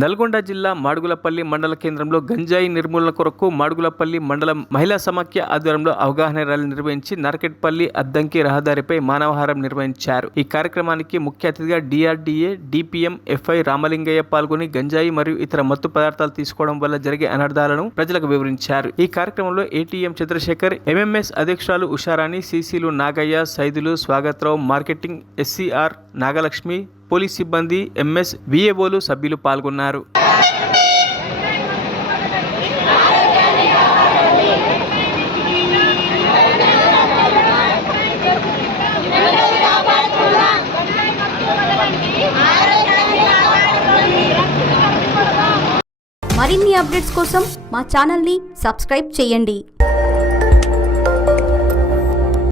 నల్గొండ జిల్లా మాడుగులపల్లి మండల కేంద్రంలో గంజాయి నిర్మూలన కొరకు మాడుగులపల్లి మండల మహిళా సమాఖ్య ఆధ్వర్యంలో అవగాహన ర్యాలీ నిర్వహించి నార్కెట్పల్లి అద్దంకి రహదారిపై మానవహారం నిర్వహించారు. ఈ కార్యక్రమానికి ముఖ్య అతిథిగా డిఆర్డీఏ డిపిఎం ఎఫ్ఐ రామలింగయ్య పాల్గొని గంజాయి మరియు ఇతర మత్తు పదార్థాలు తీసుకోవడం వల్ల జరిగే అనర్థాలను ప్రజలకు వివరించారు. ఈ కార్యక్రమంలో ఏటీఎం చంద్రశేఖర్, ఎంఎంఎస్ అధ్యక్షురాలు ఉషారాణి, సిసిలు Nagaiah, Saidulu, Swagatharao, marketing SCR Nagalakshmi, police సిబ్బంది, ఎంఎస్ విఏఓలు సభ్యులు పాల్గొన్నారు. మరిన్ని అప్డేట్స్ కోసం మా ఛానల్ని సబ్స్క్రైబ్ చేయండి.